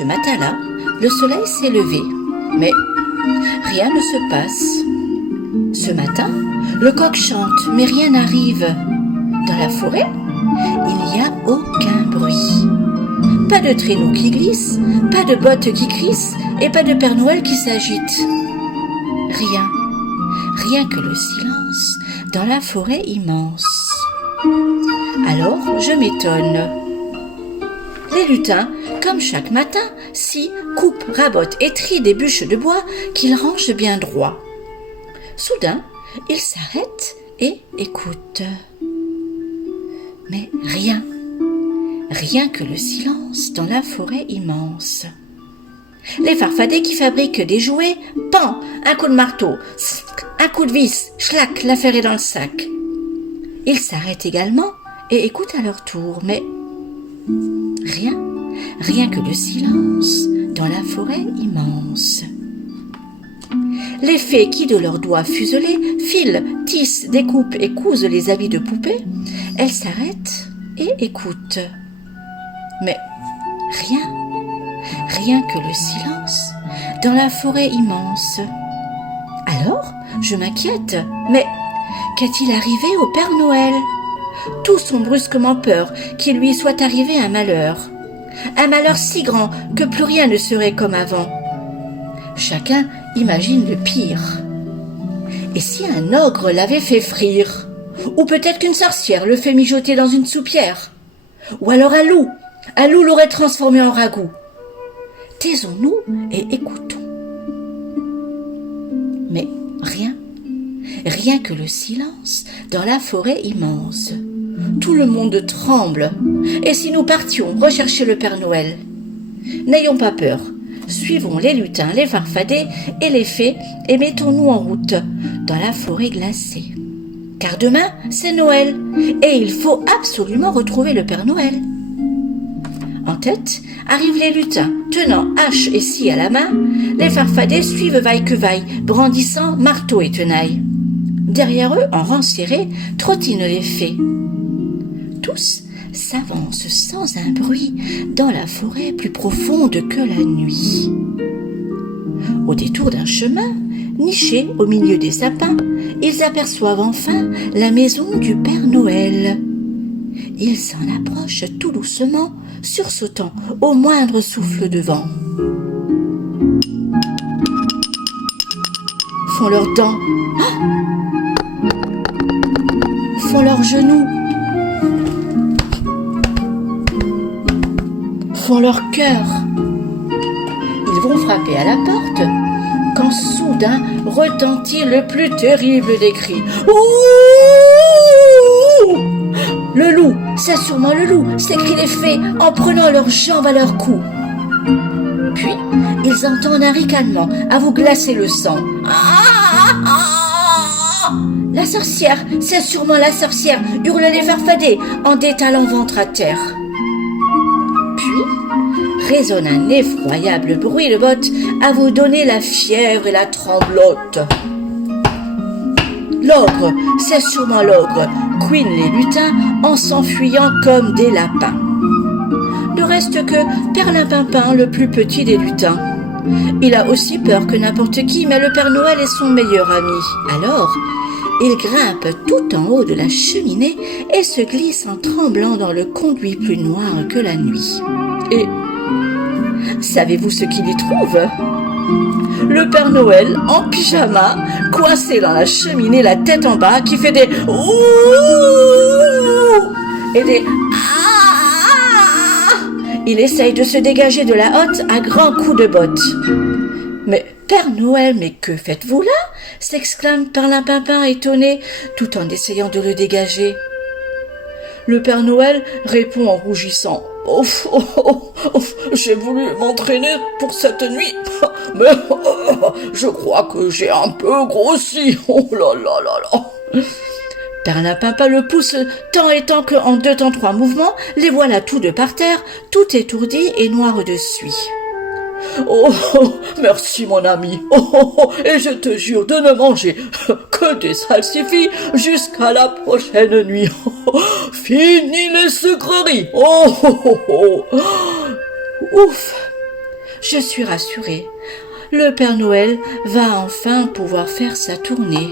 ce matin-là, le soleil s'est levé, mais rien ne se passe. Ce matin, le coq chante, mais rien n'arrive. Dans la forêt, il n'y a aucun bruit. Pas de traîneau qui glisse, pas de bottes qui crissent et pas de Père Noël qui s'agite. Rien que le silence dans la forêt immense. Alors je m'étonne. Les lutins, comme chaque matin, s'y coupent, rabotent et trient des bûches de bois qu'ils rangent bien droit. Soudain, ils s'arrêtent et écoutent. Mais rien que le silence dans la forêt immense. Les farfadets qui fabriquent des jouets, pan, un coup de marteau, un coup de vis, schlac, l'affaire est dans le sac. Ils s'arrêtent également et écoutent à leur tour, mais rien que le silence dans la forêt immense. Les fées qui, de leurs doigts fuselés, filent, tissent, découpent et cousent les habits de poupées, elles s'arrêtent et écoutent. Mais rien que le silence dans la forêt immense. Alors, je m'inquiète, mais qu'est-il arrivé au Père Noël ? Tous ont brusquement peur qu'il lui soit arrivé un malheur si grand que plus rien ne serait comme avant. Chacun imagine le pire. Et si un ogre l'avait fait frire ? Ou peut-être qu'une sorcière le fait mijoter dans une soupière ? Ou alors un loup l'aurait transformé en ragoût. Taisons-nous et écoutons. Mais rien que le silence dans la forêt immense. Tout le monde tremble. Et si nous partions rechercher le Père Noël ? N'ayons pas peur. Suivons les lutins, les farfadets et les fées et mettons-nous en route dans la forêt glacée. Car demain, c'est Noël et il faut absolument retrouver le Père Noël. En tête arrivent les lutins, tenant hache et scie à la main. Les farfadets suivent vaille que vaille, brandissant marteau et tenaille. Derrière eux, en rang serré, trottinent les fées. Tous s'avancent sans un bruit dans la forêt plus profonde que la nuit. Au détour d'un chemin, niché au milieu des sapins, ils aperçoivent enfin la maison du Père Noël. Ils s'en approchent tout doucement, sursautant au moindre souffle de vent. Font leurs dents, font leurs genoux, font leur cœur. Ils vont frapper à la porte quand soudain retentit le plus terrible des cris. Ouh ! Le loup, c'est sûrement le loup, s'écrient les fées en prenant leurs jambes à leur cou. Puis, ils entendent un ricanement à vous glacer le sang. La sorcière, c'est sûrement la sorcière, hurlent les farfadets en détalant ventre à terre. Puis, résonne un effroyable bruit de bottes à vous donner la fièvre et la tremblote. L'ogre, c'est sûrement l'ogre, couinent les lutins en s'enfuyant comme des lapins. Ne reste que Perlimpinpin, le plus petit des lutins. Il a aussi peur que n'importe qui, mais le Père Noël est son meilleur ami. Alors, il grimpe tout en haut de la cheminée et se glisse en tremblant dans le conduit plus noir que la nuit. Et savez-vous ce qu'il y trouve ? Le Père Noël en pyjama, coincé dans la cheminée, la tête en bas, qui fait des ouh et des ah. Il essaye de se dégager de la hotte à grands coups de botte. Mais Père Noël, mais que faites-vous là ? S'exclame Perlimpinpin étonné, tout en essayant de le dégager. Le Père Noël répond en rougissant. J'ai voulu m'entraîner pour cette nuit, mais je crois que j'ai un peu grossi. Oh là là là là. Perlimpinpin le pousse tant et tant qu'en 2 temps 3 mouvements, les voilà tous deux par terre, tout étourdis et noirs de suie. Merci mon ami, et je te jure de ne manger que des salsifis jusqu'à la prochaine nuit. Fini les sucreries. Ouf. Je suis rassurée. Le Père Noël va enfin pouvoir faire sa tournée.